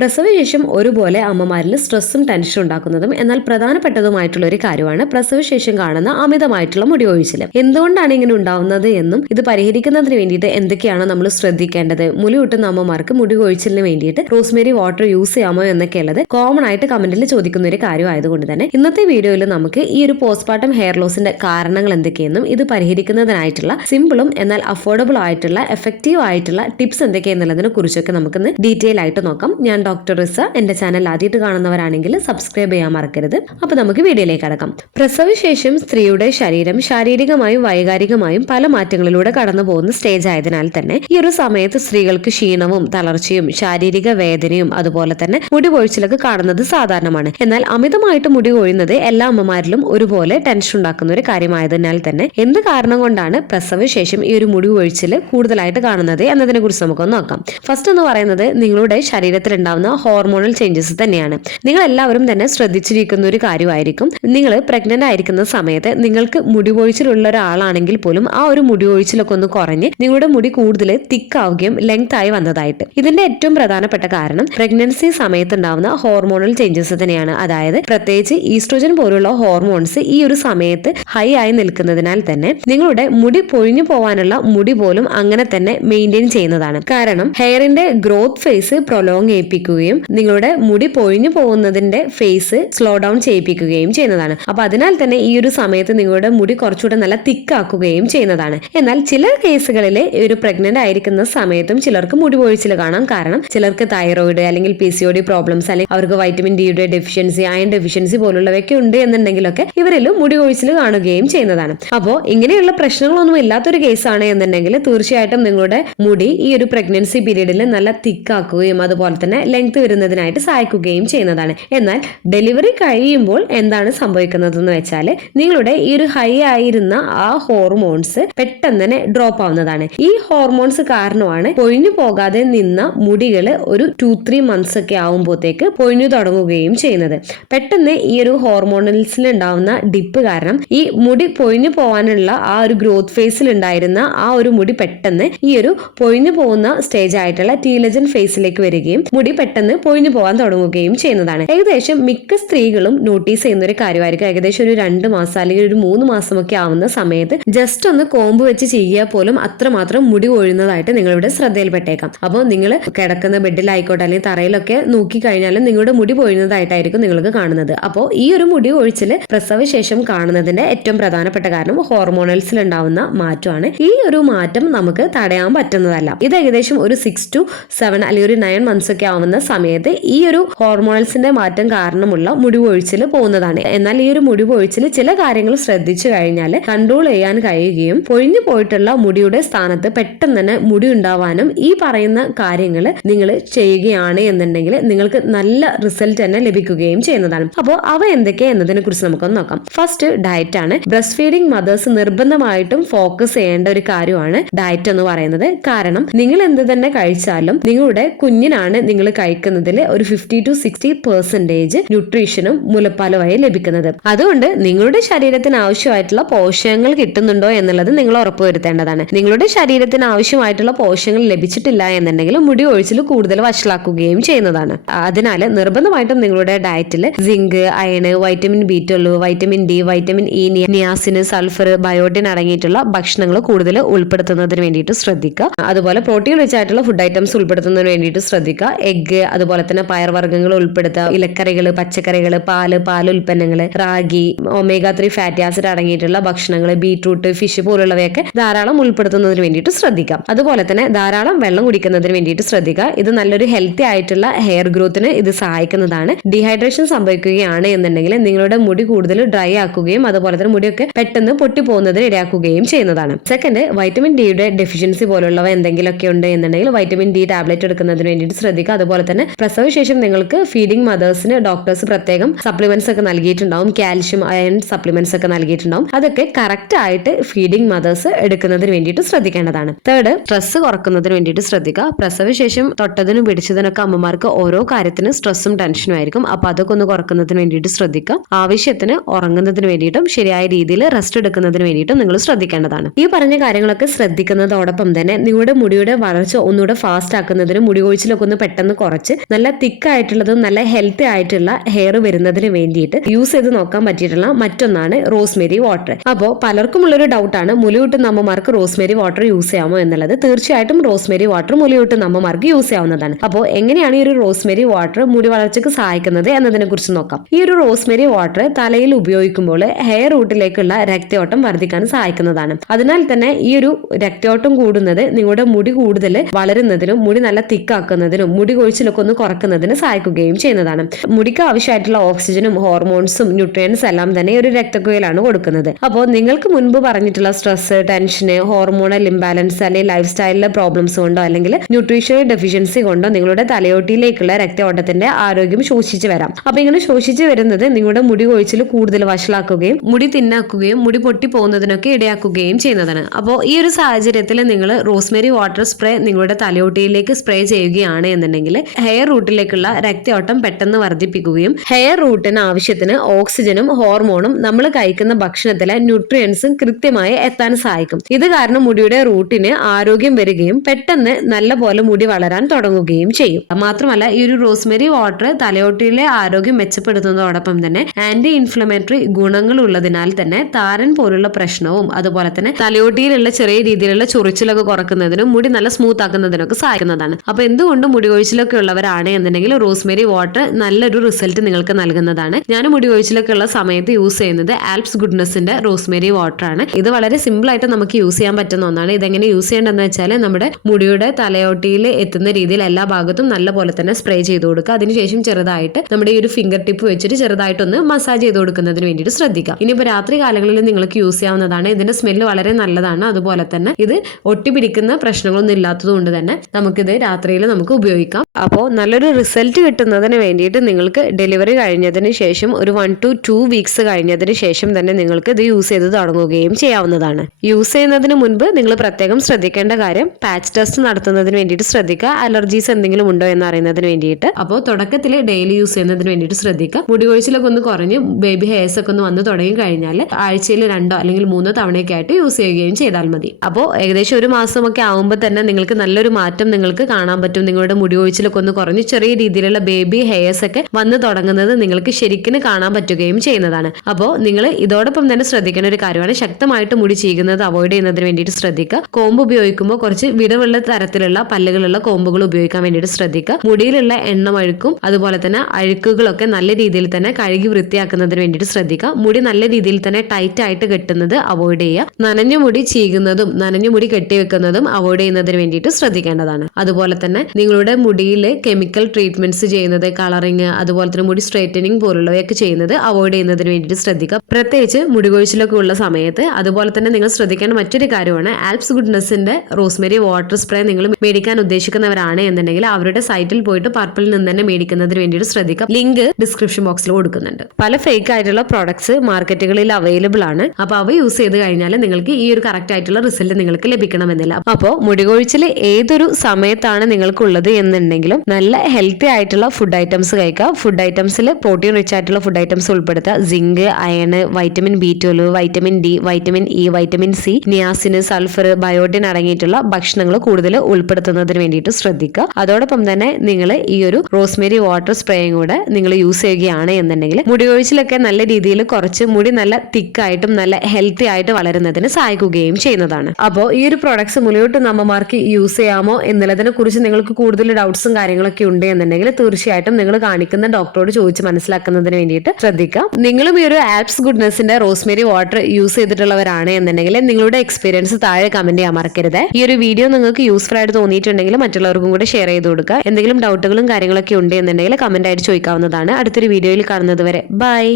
പ്രസവശേഷം ഒരുപോലെ അമ്മമാരിൽ സ്ട്രെസ്സും ടെൻഷനും ഉണ്ടാക്കുന്നതും എന്നാൽ പ്രധാനപ്പെട്ടതുമായിട്ടുള്ള ഒരു കാര്യമാണ് പ്രസവശേഷം കാണുന്ന അമിതമായിട്ടുള്ള മുടി കൊഴിച്ചിൽ. എന്തുകൊണ്ടാണ് ഇങ്ങനെ ഉണ്ടാവുന്നത് എന്നും ഇത് പരിഹരിക്കുന്നതിന് വേണ്ടിയിട്ട് എന്തൊക്കെയാണ് നമ്മൾ ശ്രദ്ധിക്കേണ്ടത്, മുടി കിട്ടുന്ന അമ്മമാർക്ക് മുടി കൊഴിച്ചിലിന് വേണ്ടിയിട്ട് റോസ്മേരി വാട്ടർ യൂസ് ചെയ്യാമോ എന്നൊക്കെ ഉള്ളത് കോമൺ ആയിട്ട് കമന്റിൽ ചോദിക്കുന്ന ഒരു കാര്യമായതുകൊണ്ട് തന്നെ ഇന്നത്തെ വീഡിയോയിൽ നമുക്ക് ഈ ഒരു പോസ്റ്റ്മോർട്ടം ഹെയർ ലോസിന്റെ കാരണങ്ങൾ എന്തൊക്കെയെന്നും ഇത് പരിഹരിക്കുന്നതിനായിട്ടുള്ള സിമ്പിളും എന്നാൽ അഫോർഡബിൾ ആയിട്ടുള്ള എഫക്റ്റീവ് ആയിട്ടുള്ള ടിപ്സ് എന്തൊക്കെയെന്നുള്ളതിനെ കുറിച്ചൊക്കെ നമുക്കിന്ന് ഡീറ്റെയിൽ ആയിട്ട് നോക്കാം. ഞാൻ ഡോക്ടർ റിസ. എന്റെ ചാനൽ ആദ്യമായിട്ട് കാണുന്നവരാണെങ്കിൽ സബ്സ്ക്രൈബ് ചെയ്യാൻ മറക്കരുത്. അപ്പൊ നമുക്ക് വീഡിയോയിലേക്ക് കടക്കാം. പ്രസവശേഷം സ്ത്രീയുടെ ശരീരം ശാരീരികമായും വൈകാരികമായും പല മാറ്റങ്ങളിലൂടെ കടന്നു പോകുന്ന സ്റ്റേജ് ആയതിനാൽ തന്നെ ഈ ഒരു സമയത്ത് സ്ത്രീകൾക്ക് ക്ഷീണവും തളർച്ചയും ശാരീരിക വേദനയും അതുപോലെ തന്നെ മുടി കൊഴിച്ചിലൊക്കെ കാണുന്നത് സാധാരണമാണ്. എന്നാൽ അമിതമായിട്ട് മുടി കൊഴിയുന്നത് എല്ലാ അമ്മമാരിലും ഒരുപോലെ ടെൻഷൻ ഉണ്ടാക്കുന്ന ഒരു കാര്യമായതിനാൽ തന്നെ എന്ത് കാരണം കൊണ്ടാണ് പ്രസവശേഷം ഈ ഒരു മുടി കൊഴിച്ചിൽ കൂടുതലായിട്ട് കാണുന്നത് എന്നതിനെ കുറിച്ച് നമുക്കൊന്ന് നോക്കാം. ഫസ്റ്റ് എന്ന് പറയുന്നത് നിങ്ങളുടെ ശരീരത്തിൽ ഉണ്ടാവുന്ന ഹോർമോണൽ ചേഞ്ചസ് തന്നെയാണ്. നിങ്ങൾ എല്ലാവരും തന്നെ ശ്രദ്ധിച്ചിരിക്കുന്ന ഒരു കാര്യമായിരിക്കും. നിങ്ങൾ പ്രഗ്നന്റ് ആയിരിക്കുന്ന സമയത്ത് നിങ്ങൾക്ക് മുടി കൊഴിച്ചിലുള്ള ഒരാളാണെങ്കിൽ പോലും ആ ഒരു മുടി കൊഴിച്ചിലൊക്കെ ഒന്ന് കുറഞ്ഞ് നിങ്ങളുടെ മുടി കൂടുതൽ തിക്കാവുകയും ലെങ്ത് ആയി വന്നതായിട്ട്. ഇതിന്റെ ഏറ്റവും പ്രധാനപ്പെട്ട കാരണം പ്രഗ്നൻസി സമയത്ത് ഉണ്ടാവുന്ന ഹോർമോണൽ ചേഞ്ചസ് തന്നെയാണ്. അതായത് പ്രത്യേകിച്ച് ഈസ്ട്രോജൻ പോലുള്ള ഹോർമോൺസ് ഈ ഒരു സമയത്ത് ഹൈ ആയി നിൽക്കുന്നതിനാൽ തന്നെ നിങ്ങളുടെ മുടി പൊഴിഞ്ഞു പോകാനുള്ള മുടി പോലും അങ്ങനെ തന്നെ മെയിൻറ്റെയിൻ ചെയ്യുന്നതാണ്. കാരണം ഹെയറിന്റെ ഗ്രോത്ത് ഫേസ് പ്രൊലോങ് ചെയ്യിപ്പിക്കുകയും നിങ്ങളുടെ മുടി പൊഴിഞ്ഞു പോകുന്നതിന്റെ ഫേസ് സ്ലോ ഡൗൺ ചെയ്യിപ്പിക്കുകയും ചെയ്യുന്നതാണ്. അപ്പൊ അതിനാൽ തന്നെ ഈ ഒരു സമയത്ത് നിങ്ങളുടെ മുടി കുറച്ചുകൂടെ നല്ല തിക്കാക്കുകയും ചെയ്യുന്നതാണ്. എന്നാൽ ചില കേസുകളിൽ ഒരു പ്രഗ്നന്റ് ആയിരിക്കുന്ന സമയത്തും ചിലർക്ക് മുടി പൊഴിച്ചിൽ കാണാം. കാരണം ചിലർക്ക് തൈറോയിഡ് അല്ലെങ്കിൽ PCOD പ്രോബ്ലംസ് അല്ലെങ്കിൽ അവർക്ക് വൈറ്റമിൻ ഡിയുടെ ഡെഫിഷ്യൻസി, അയൺ ഡെഫിഷ്യൻസി പോലുള്ളവയൊക്കെ ഉണ്ട് എന്നുണ്ടെങ്കിലൊക്കെ ഇവരിലും മുടി കൊഴിച്ചിൽ കാണുകയും ചെയ്യുന്നതാണ്. അപ്പോൾ ഇങ്ങനെയുള്ള പ്രശ്നങ്ങളൊന്നും ഇല്ലാത്തൊരു കേസാണ് എന്നുണ്ടെങ്കിൽ തീർച്ചയായിട്ടും നിങ്ങളുടെ മുടി ഈ ഒരു പ്രഗ്നൻസി പീരീഡിൽ നല്ല തിക്കാക്കുകയും അതുപോലെ തന്നെ ലെങ്ത് വരുന്നതിനായിട്ട് സഹായിക്കുകയും ചെയ്യുന്നതാണ്. എന്നാൽ ഡെലിവറി കഴിയുമ്പോൾ എന്താണ് സംഭവിക്കുന്നത് എന്ന് വെച്ചാൽ നിങ്ങളുടെ ഈ ഒരു ഹൈ ആയിരുന്ന ആ ഹോർമോൺസ് പെട്ടെന്ന് തന്നെ ഡ്രോപ്പ് ആവുന്നതാണ്. ഈ ഹോർമോൺസ് കാരണമാണ് പൊഴിഞ്ഞു പോകാതെ നിന്ന മുടികൾ ഒരു 2-3 months ഒക്കെ ആവുമ്പോഴത്തേക്ക് പൊഴിഞ്ഞു തുടങ്ങുകയും ചെയ്യുന്നത്. പെട്ടെന്ന് ഈ ഒരു ഹോർമോണൽസിൽ ഉണ്ടാവുന്ന ഡിപ്പ് കാരണം ഈ മുടി പൊഴിഞ്ഞു പോകാനുള്ള ആ ഒരു ഗ്രോത്ത് ഫേസിൽ ഉണ്ടായിരുന്ന ആ ഒരു മുടി പെട്ടെന്ന് ഈ ഒരു പൊഴിഞ്ഞു പോകുന്ന സ്റ്റേജ് ആയിട്ടുള്ള ടീലജൻ ഫേസിലേക്ക് വരികയും മുടി പെട്ടെന്ന് പൊഴിഞ്ഞു പോകാൻ തുടങ്ങുകയും ചെയ്യുന്നതാണ്. ഏകദേശം മിക്ക സ്ത്രീകളും നോട്ടീസ് ചെയ്യുന്ന ഒരു കാര്യമായിരിക്കും. ഏകദേശം ഒരു 2 മാസം അല്ലെങ്കിൽ ഒരു 3 മാസമൊക്കെ ആവുന്ന സമയത്ത് ജസ്റ്റ് ഒന്ന് കോമ്പ് വെച്ച് ചെയ്യുക പോലും അത്രമാത്രം മുടി കൊഴിയുന്നതായിട്ട് നിങ്ങളുടെ ശ്രദ്ധയിൽപ്പെട്ടേക്കാം. അപ്പോൾ നിങ്ങൾ കിടക്കുന്ന ബെഡിലായിക്കോട്ടെ അല്ലെങ്കിൽ തറയിലൊക്കെ നോക്കി കഴിഞ്ഞാലും നിങ്ങളുടെ മുടി പൊഴിയുന്നതായിട്ടായിരിക്കും നിങ്ങൾക്ക് കാണുന്നത്. അപ്പോൾ ഈ ഒരു മുടി കൊഴിച്ചിൽ പ്രസവശേഷം കാണുന്നതിന്റെ ഏറ്റവും പ്രധാനപ്പെട്ട കാരണം ഹോർമോണൽസിൽ ഉണ്ടാവുന്ന മാറ്റമാണ്. ഈ ഒരു മാറ്റം നമുക്ക് തടയാൻ പറ്റുന്നതല്ല. ഇത് ഏകദേശം ഒരു 6 to 7 അല്ലെങ്കിൽ ഒരു 9 months ഒക്കെ ആവുന്ന സമയത്ത് ഈ ഒരു ഹോർമോണൽസിന്റെ മാറ്റം കാരണമുള്ള മുടി കൊഴിച്ചിൽ പോകുന്നതാണ്. എന്നാൽ ഈ ഒരു മുടി കൊഴിച്ചിൽ ചില കാര്യങ്ങൾ ശ്രദ്ധിച്ചു കഴിഞ്ഞാൽ കൺട്രോൾ ചെയ്യാൻ കഴിയുകയും പൊഴിഞ്ഞു പോയിട്ടുള്ള മുടിയുടെ സ്ഥാനത്ത് പെട്ടെന്ന് തന്നെ മുടി ഉണ്ടാവാനും ഈ പറയുന്ന കാര്യങ്ങൾ നിങ്ങൾ ചെയ്യുകയാണ് എന്നുണ്ടെങ്കിൽ നിങ്ങൾക്ക് നല്ല റിസൾട്ട് തന്നെ ലഭിക്കുകയും ചെയ്യുന്നതാണ്. അപ്പോൾ അവ എന്തൊക്കെ എന്നതിനെ കുറിച്ച് നമുക്കൊന്ന് നോക്കാം. ഫസ്റ്റ് ഡയറ്റ് ആണ്. ബ്രസ്റ്റ് ഫീഡിംഗ് മദേഴ്സ് നിർബന്ധമായിട്ടും ഫോക്കസ് ചെയ്യേണ്ട ഒരു കാര്യമാണ് ഡയറ്റ് എന്ന് പറയുന്നത്. കാരണം നിങ്ങൾ എന്ത് തന്നെ കഴിച്ചാലും നിങ്ങളുടെ കുഞ്ഞിനാണ് നിങ്ങൾ കഴിക്കുന്നതിൽ ഒരു 50 to 60% ന്യൂട്രീഷനും മുലപ്പാലുമായി ലഭിക്കുന്നത്. അതുകൊണ്ട് നിങ്ങളുടെ ശരീരത്തിന് ആവശ്യമായിട്ടുള്ള പോഷകങ്ങൾ കിട്ടുന്നുണ്ടോ എന്നുള്ളത് നിങ്ങൾ ഉറപ്പുവരുത്തേണ്ടതാണ്. നിങ്ങളുടെ ശരീരത്തിന് ആവശ്യമായിട്ടുള്ള പോഷകങ്ങൾ ലഭിച്ചിട്ടില്ല എന്നുണ്ടെങ്കിൽ മുടി ഒഴിച്ചിൽ കൂടുതൽ വഷളാക്കുകയും ചെയ്യുന്നതാണ്. അതിനാൽ നിർബന്ധമായിട്ടും നിങ്ങളുടെ ഡയറ്റിൽ zinc, iron, vitamin B12, vitamin D, vitamin E, niacin, sulphur, biotin അടങ്ങിയിട്ടുള്ള ഭക്ഷണങ്ങൾ കൂടുതൽ ഉൾപ്പെടുത്തുന്നതിന് വേണ്ടിയിട്ട് ശ്രദ്ധിക്കുക. അതുപോലെ പ്രോട്ടീൻ റിച്ച് ആയിട്ടുള്ള ഫുഡ് ഐറ്റംസ് ഉൾപ്പെടുത്തുന്നതിന് വേണ്ടിയിട്ട് ശ്രദ്ധിക്കുക. എഗ്ഗ്, അതുപോലെ തന്നെ പയർവർഗ്ഗങ്ങൾ ഉൾപ്പെടുത്തുക. ഇലക്കറികൾ, പച്ചക്കറികൾ, പാലുൽപ്പന്നങ്ങൾ, റാഗി, omega-3 ഫാറ്റി ആസിഡ് അടങ്ങിയിട്ടുള്ള ഭക്ഷണങ്ങൾ, ബീട്രൂട്ട്, ഫിഷ് പോലുള്ളവയൊക്കെ ധാരാളം ഉൾപ്പെടുത്തുന്നതിന് വേണ്ടിയിട്ട് ശ്രദ്ധിക്കാം. അതുപോലെ തന്നെ ധാരാളം വെള്ളം കുടിക്കുന്നതിന് വേണ്ടിയിട്ട് ശ്രദ്ധിക്കുക. ഇത് നല്ലൊരു ഹെൽത്തി ആയിട്ടുള്ള ഹെയർ ഗ്രോത്തിന് ഇത് സഹായിക്കുന്നതാണ്. ഡീഹൈഡ്രേഷൻ സംഭവിക്കുകയാണ് എന്നുണ്ടെങ്കിൽ നിങ്ങളുടെ മുടി കൂടുതൽ ഡ്രൈ ആക്കുകയും അതുപോലെ തന്നെ മുടിയൊക്കെ പെട്ടെന്ന് പൊട്ടിപ്പോകുന്നതിന് ഇടയാക്കുകയും ചെയ്യുന്നതാണ്. സെക്കൻഡ്, വൈറ്റമിൻ ഡിയുടെ ഡെഫിഷ്യൻസി പോലുള്ളവ എന്തെങ്കിലുമൊക്കെ ഉണ്ട് എന്നുണ്ടെങ്കിൽ വൈറ്റമിൻ D ടാബ്ലറ്റ് എടുക്കുന്നതിന് വേണ്ടിയിട്ട് ശ്രദ്ധിക്കുക. അതുപോലെ തന്നെ പ്രസവശേഷം നിങ്ങൾക്ക് ഫീഡിംഗ് മദേഴ്സിന് ഡോക്ടേഴ്സ് പ്രത്യേകം സപ്ലിമെന്റ്സ് ഒക്കെ നൽകിയിട്ടുണ്ടാവും. കാൽഷ്യം, അയൺ സപ്ലിമെന്റ്സ് ഒക്കെ നൽകിയിട്ടുണ്ടാവും. അതൊക്കെ കറക്റ്റ് ആയിട്ട് ഫീഡിംഗ് മദേഴ്സ് എടുക്കുന്നതിന് വേണ്ടിയിട്ട് ശ്രദ്ധിക്കേണ്ടതാണ്. തേർഡ്, സ്ട്രെസ് കുറക്കുന്നതിന് വേണ്ടിയിട്ട് ശ്രദ്ധിക്കുക. പ്രസവശേഷം തൊട്ടതിനും പിടിച്ചതിനൊക്കെ അമ്മമാർക്ക് ഓരോ കാര്യത്തിന് സ്ട്രെസ്സും ടെൻഷനും ആയിരിക്കും. അപ്പൊ അതൊക്കെ ഒന്ന് കുറക്കുന്നതിന് വേണ്ടിയിട്ട് ശ്രദ്ധിക്കുക. ആവശ്യത്തിന് ഉറങ്ങുന്നതിന് വേണ്ടിയിട്ടും ശരിയായ രീതിയിൽ റെസ്റ്റ് എടുക്കുന്നതിന് വേണ്ടിയിട്ടും നിങ്ങൾ ശ്രദ്ധിക്കേണ്ടതാണ്. ഈ പറഞ്ഞ കാര്യങ്ങളൊക്കെ ശ്രദ്ധിക്കുന്നതോടൊപ്പം തന്നെ നിങ്ങളുടെ മുടിയുടെ വളർച്ച ഒന്നുകൂടെ ഫാസ്റ്റ് ആക്കുന്നതിനും മുടി കൊഴിച്ചിലൊക്കെ ഒന്ന് പെട്ടെന്ന് കുറച്ച് നല്ല തിക്കായിട്ടുള്ളതും നല്ല ഹെൽത്തി ആയിട്ടുള്ള ഹെയർ വരുന്നതിന് വേണ്ടിയിട്ട് യൂസ് ചെയ്ത് നോക്കാൻ പറ്റിയിട്ടുള്ള മറ്റൊന്നാണ് റോസ്മേരി വാട്ടർ. അപ്പോൾ പലർക്കും ഉള്ളൊരു ഡൗട്ടാണ് മുലയൂട്ടുന്ന അമ്മമാർക്ക് റോസ്മേരി വാട്ടർ യൂസ് ചെയ്യാമോ എന്നുള്ളത്. തീർച്ചയായിട്ടും റോസ്മേരി വാട്ടർ മുലയൂട്ടുന്ന അമ്മമാർക്ക് യൂസ് ചെയ്യാവുന്നതാണ്. അപ്പോൾ എങ്ങനെയാണ് ഈ ഒരു റോസ്മേരി വാട്ടർ മുടി വളർച്ചയ്ക്ക് സഹായിക്കുന്നത് എന്നതിനെ കുറിച്ച് നോക്കാം. ഈ ഒരു റോസ്മേരി വാട്ടർ തലയിൽ ഉപയോഗിക്കുമ്പോൾ ഹെയർ റൂട്ടിലേക്കുള്ള രക്തയോട്ടം വർദ്ധിക്കാൻ സഹായിക്കുന്നതാണ്. അതിനാൽ തന്നെ ഈ ഒരു രക്തയോട്ടം കൂടുന്നത് നിങ്ങളുടെ മുടി കൂടുതൽ വളരുന്നതിനും മുടി നല്ല തിക്കാക്കുന്നതിനും മുടി കൊഴിച്ചിലൊക്കെ ഒന്ന് കുറക്കുന്നതിന് സഹായിക്കുകയും ചെയ്യുന്നതാണ്. മുടിക്ക് ആവശ്യമായിട്ടുള്ള ഓക്സിജനും ഹോർമോൺസും ന്യൂട്രിയൻസ് എല്ലാം തന്നെ ഒരു രക്തക്കുഴലാണ് കൊടുക്കുന്നത്. അപ്പോൾ നിങ്ങൾക്ക് മുൻപ് പറഞ്ഞിട്ടുള്ള സ്ട്രെസ്, ടെൻഷന്, ഹോർമോണൽ ഇംബാലൻസ് അല്ലെങ്കിൽ ലൈഫ് സ്റ്റൈലിലെ പ്രോബ്ലംസ് കൊണ്ടോ അല്ലെങ്കിൽ ന്യൂട്രീഷണൽ ഡെഫിഷ്യൻസി കൊണ്ടോ നിങ്ങളുടെ തലയോട്ടിയിലേക്കുള്ള രക്തയോട്ടത്തിന്റെ ആരോഗ്യം ശോഷിച്ചു വരാം. അപ്പൊ ഇങ്ങനെ ശോഷിച്ചു വരുന്നത് നിങ്ങളുടെ മുടി കൊഴിച്ചിൽ കൂടുതൽ വഷളാക്കുകയും മുടി തിന്നാക്കുകയും മുടി പൊട്ടി പോകുന്നതിനൊക്കെ ഇടയാക്കുകയും ചെയ്യുന്നതാണ്. അപ്പോൾ ഈ ഒരു സാഹചര്യത്തിൽ നിങ്ങൾ റോസ്മേരി വാട്ടർ സ്പ്രേ നിങ്ങളുടെ തലയോട്ടിയിലേക്ക് സ്പ്രേ ചെയ്യുകയാണ് എന്നുണ്ടെങ്കിൽ ഹെയർ റൂട്ടിലേക്കുള്ള രക്തയോട്ടം പെട്ടെന്ന് വർദ്ധിപ്പിക്കുകയും ഹെയർ റൂട്ടിന് ആവശ്യത്തിന് ഓക്സിജനും ഹോർമോണും നമ്മൾ കഴിക്കുന്ന ഭക്ഷണത്തിലെ ന്യൂട്രിയൻസും കൃത്യമായി എത്താൻ സഹായിക്കും. ഇത് കാരണം മുടിയുടെ റൂട്ടിന് ആരോഗ്യം വരികയും പെട്ടെന്ന് നല്ല പോലെ മുടി വളരാൻ തുടങ്ങുകയും ചെയ്യും. മാത്രമല്ല ഈ ഒരു റോസ്മേരി വാട്ടർ തലയോട്ടിയിലെ ആരോഗ്യം മെച്ചപ്പെടുത്തുന്നതോടൊപ്പം തന്നെ ആന്റി ഇൻഫ്ലമേറ്ററി ഗുണങ്ങൾ ഉള്ളതിനാൽ തന്നെ താരൻ പോലുള്ള പ്രശ്നവും അതുപോലെ തന്നെ തലയോട്ടിയിലുള്ള ചെറിയ രീതിയിലുള്ള ചൊറിച്ചിലൊക്കെ കുറക്കുന്നതിനും മുടി നല്ല സ്മൂത്ത് ആക്കുന്നതിനൊക്കെ സഹായിക്കുന്നതാണ്. അപ്പൊ എന്തുകൊണ്ടും മുടി കൊഴിച്ചിലൊക്കെ ഉള്ളവരാണ് എന്നുണ്ടെങ്കിൽ റോസ്മേരി വാട്ടർ നല്ലൊരു റിസൾട്ട് നിങ്ങൾക്ക് നൽകുന്നതാണ്. ഞാൻ മുടി കൊഴിച്ചിലൊക്കെ ഉള്ള സമയത്ത് യൂസ് ചെയ്യുന്നത് ആൽപ്സ് ഗുഡ്നസിന്റെ റോസ്മേരി വാട്ടർ ആണ്. ഇത് വളരെ സിമ്പിൾ ആയിട്ട് നമുക്ക് യൂസ് ചെയ്യാൻ പറ്റുന്ന ഒന്നാണ്. ഇതെങ്ങനെ യൂസ് ചെയ്യേണ്ടതെന്ന് വെച്ചാൽ നമ്മുടെ മുടിയുടെ തലയോട്ടിയിൽ എത്തുന്ന രീതിയിൽ എല്ലാ ഭാഗത്തും നല്ല പോലെ തന്നെ സ്പ്രേ ചെയ്ത് കൊടുക്കുക. അതിനുശേഷം ചെറുതായിട്ട് നമ്മുടെ ഈ ഒരു ഫിംഗർ ടിപ്പ് വെച്ചിട്ട് ചെറുതായിട്ടൊന്ന് മസാജ് ചെയ്ത് കൊടുക്കുന്നതിന് വേണ്ടിയിട്ട് ശ്രദ്ധിക്കാം. ഇനിയിപ്പോൾ രാത്രി കാലങ്ങളിൽ നിങ്ങൾക്ക് യൂസ് ചെയ്യാവുന്നതാണ്. ഇതിന്റെ സ്മെല്ല് വളരെ നല്ലതാണ്. അതുപോലെ തന്നെ ഇത് ഒട്ടിപ്പിടിക്കുന്ന പ്രശ്നങ്ങളൊന്നും ഇല്ലാത്തത് കൊണ്ട് തന്നെ നമുക്കിത് രാത്രിയിൽ നമുക്ക് ഉപയോഗിക്കാം. അപ്പോൾ നല്ലൊരു റിസൾട്ട് കിട്ടുന്നതിന് വേണ്ടിയിട്ട് നിങ്ങൾക്ക് ഡെലിവറി കഴിഞ്ഞതിന് ശേഷം ഒരു 1 to 2 വീക്സ് കഴിഞ്ഞതിന് ശേഷം തന്നെ നിങ്ങൾക്ക് ഇത് യൂസ് ചെയ്ത് തുടങ്ങുകയും ചെയ്യാവുന്നതാണ്. യൂസ് ചെയ്യുന്നതിന് മുൻപ് നിങ്ങൾ പ്രത്യേകം ശ്രദ്ധിക്കേണ്ട കാര്യം പാച്ച് ടെസ്റ്റ് നടത്തുന്നതിന് വേണ്ടിയിട്ട് ശ്രദ്ധിക്കുക. അലർജീസ് എന്തെങ്കിലും ഉണ്ടോ എന്ന് അറിയുന്നതിന് വേണ്ടിയിട്ട്. അപ്പോൾ തുടക്കത്തിൽ ഡെയിലി യൂസ് ചെയ്യുന്നതിന് വേണ്ടിയിട്ട് ശ്രദ്ധിക്കുക. മുടി കൊഴിച്ചിലൊക്കെ ഒന്ന് കുറഞ്ഞ് ബേബി ഹെയർസ് ഒക്കെ ഒന്ന് വന്ന് തുടങ്ങി കഴിഞ്ഞാൽ ആഴ്ചയിൽ 2 അല്ലെങ്കിൽ 3 തവണയൊക്കെ ആയിട്ട് യൂസ് ചെയ്യുകയും ചെയ്താൽ മതി. അപ്പോൾ ഏകദേശം 1 മാസമൊക്കെ ആകുമ്പോൾ തന്നെ നിങ്ങൾക്ക് നല്ലൊരു മാറ്റം നിങ്ങൾക്ക് കാണാൻ പറ്റും. നിങ്ങളുടെ മുടി കൊഴിച്ചിലൊക്കെ ഒന്ന് കുറഞ്ഞ് ചെറിയ രീതിയിലുള്ള ബേബി ഹെയർസ് ഒക്കെ വന്ന് തുടങ്ങുന്നത് നിങ്ങൾക്ക് ശരിക്കും കാണാൻ പറ്റുകയും ചെയ്യുന്നതാണ്. അപ്പോൾ നിങ്ങൾ ഇതോടൊപ്പം തന്നെ ശ്രദ്ധിക്കേണ്ട ഒരു കാര്യമാണ് ശക്തമായിട്ട് മുടി ചീകുന്നത് അവോയ്ഡ് ചെയ്യുന്നതിന് വേണ്ടിയിട്ട് ശ്രദ്ധിക്കുക. കോമ്പ് ഉപയോഗിക്കുമ്പോൾ കുറച്ച് വിടവുള്ള തരത്തിലുള്ള പല്ലുകളുള്ള കോമ്പുകൾ ഉപയോഗിക്കാൻ വേണ്ടിയിട്ട് ശ്രദ്ധിക്കുക. മുടിയിലുള്ള എണ്ണമഴുക്കും അതുപോലെ തന്നെ അഴുക്കുകളൊക്കെ നല്ല രീതിയിൽ തന്നെ കഴുകി വൃത്തിയാക്കുന്നതിന് വേണ്ടിയിട്ട് ശ്രദ്ധിക്കുക. മുടി നല്ല രീതിയിൽ തന്നെ ടൈറ്റ് ആയിട്ട് കെട്ടുന്നത് അവോയ്ഡ് ചെയ്യുക. നനഞ്ഞ മുടി ചീകുന്നതും നനഞ്ഞ മുടി കെട്ടിവെക്കുന്നതും അവോയ്ഡ് ചെയ്യുന്നതിന് വേണ്ടിയിട്ട് ശ്രദ്ധിക്കേണ്ടതാണ്. അതുപോലെ തന്നെ നിങ്ങളുടെ മുടിയിൽ കെമിക്കൽ ട്രീറ്റ്മെന്റ്സ് ചെയ്യുന്നത്, കളറിങ്, അതുപോലെ തന്നെ മുടി സ്ട്രൈറ്റനിങ് പോലുള്ളവയൊക്കെ ചെയ്യുന്നത് അവോയ്ഡ് ചെയ്യുന്നതിന് വേണ്ടിയിട്ട് ശ്രദ്ധിക്കുക. പ്രത്യേകിച്ച് മുടി കൊഴിച്ചിലൊക്കെ ഉള്ള സമയത്ത്. അതുപോലെ തന്നെ നിങ്ങൾ ശ്രദ്ധിക്കേണ്ട മറ്റൊരു കാര്യമാണ് ആൽപ്സ് ഗുഡ്നസിന്റെ റോസ്മേരി വാട്ടർ സ്പ്രേ നിങ്ങൾ മേടിക്കാൻ ഉദ്ദേശിക്കുന്നവരാണ് എന്നുണ്ടെങ്കിൽ അവരുടെ സൈറ്റിൽ പോയിട്ട് പർപ്പിളിൽ നിന്ന് തന്നെ മേടിക്കുന്നതിന് വേണ്ടിയിട്ട് ശ്രദ്ധിക്കുക. ലിങ്ക് ഡിസ്ക്രിപ്ഷൻ ബോക്സിൽ കൊടുക്കുന്നുണ്ട്. പല ഫേക്ക് ആയിട്ടുള്ള പ്രോഡക്ട്സ് മാർക്കറ്റുകളിൽ അവൈലബിൾ ആണ്. അപ്പൊ അവ യൂസ് ചെയ്ത് കഴിഞ്ഞാൽ നിങ്ങൾക്ക് ഈ ഒരു കറക്റ്റ് ആയിട്ടുള്ള റിസൾട്ട് നിങ്ങൾക്ക് ലഭിക്കണമെന്നില്ല. അപ്പോൾ മുടി കൊഴിച്ചിൽ ഏതൊരു സമയത്താണ് നിങ്ങൾക്കുള്ളത് എന്നുണ്ടെങ്കിലും നല്ല ഹെൽത്തി ആയിട്ടുള്ള ഫുഡ് ഐറ്റംസ് കഴിക്കുക. ഫുഡ് ഐറ്റംസിൽ പ്രോട്ടീൻ റിച്ച് ആയിട്ടുള്ള ഫുഡ് ഐറ്റംസ് ഉൾപ്പെടുത്തുക. Zinc, iron, vitamin B12, vitamin D, vitamin E, vitamin C, niacin, sulphur, biotin അടങ്ങിയിട്ടുള്ള ഭക്ഷണങ്ങൾ കൂടുതൽ ഉൾപ്പെടുത്തുന്നതിന് വേണ്ടിയിട്ട് ശ്രദ്ധിക്കുക. അതോടൊപ്പം തന്നെ നിങ്ങൾ ഈ ഒരു റോസ്മേരി വാട്ടർ സ്പ്രേയും കൂടെ നിങ്ങൾ യൂസ് ചെയ്യുകയാണ് എന്നുണ്ടെങ്കിൽ മുടി കൊഴിച്ചിലൊക്കെ നല്ല രീതിയിൽ കുറച്ച് മുടി നല്ല തിക്കായിട്ടും നല്ല ഹെൽത്തി ആയിട്ട് വളരുന്നതിന് സഹായിക്കുകയും ചെയ്യുന്നതാണ്. അപ്പോൾ ഈ ഒരു പ്രോഡക്ട്സ് മുലയൂട്ടുന്ന അമ്മമാർക്ക് യൂസ് ചെയ്യാമോ എന്നുള്ളതിനെ കുറിച്ച് നിങ്ങൾക്ക് കൂടുതൽ ഡൗട്ട്സും കാര്യങ്ങളൊക്കെ ഉണ്ട് എന്നുണ്ടെങ്കിൽ തീർച്ചയായിട്ടും നിങ്ങൾ കാണിക്കുന്ന ഡോക്ടറോട് ചോദിച്ച് മനസ്സിലാക്കുന്നതിന് വേണ്ടിയിട്ട് ശ്രദ്ധിക്കാം. നിങ്ങളും ഈ ഒരു ആൽപ്സ് ഗുഡ്നസിന്റെ റോസ്മേരി വാട്ടർ യൂസ് ചെയ്തിട്ടുള്ളവരാണ് എന്നുണ്ടെങ്കിൽ നിങ്ങളുടെ എക്സ്പീരിയൻസ് താഴെ കമന്റ് ചെയ്യാൻ മറക്കരുത്. ഈ ഒരു വീഡിയോ നിങ്ങൾക്ക് യൂസ്ഫുൾ ആയിട്ട് തോന്നിയിട്ടുണ്ടെങ്കിൽ മറ്റുള്ളവർക്കും കൂടെ ഷെയർ ചെയ്ത് കൊടുക്കുക. എന്തെങ്കിലും ഡൗട്ടുകളും കാര്യങ്ങളൊക്കെ ഉണ്ട് എന്നുണ്ടെങ്കിൽ കമന്റ് ആയിട്ട് ചോദിക്കാവുന്നതാണ്. അടുത്തൊരു വീഡിയോയിൽ കാണുന്നത് വരെ ബൈ.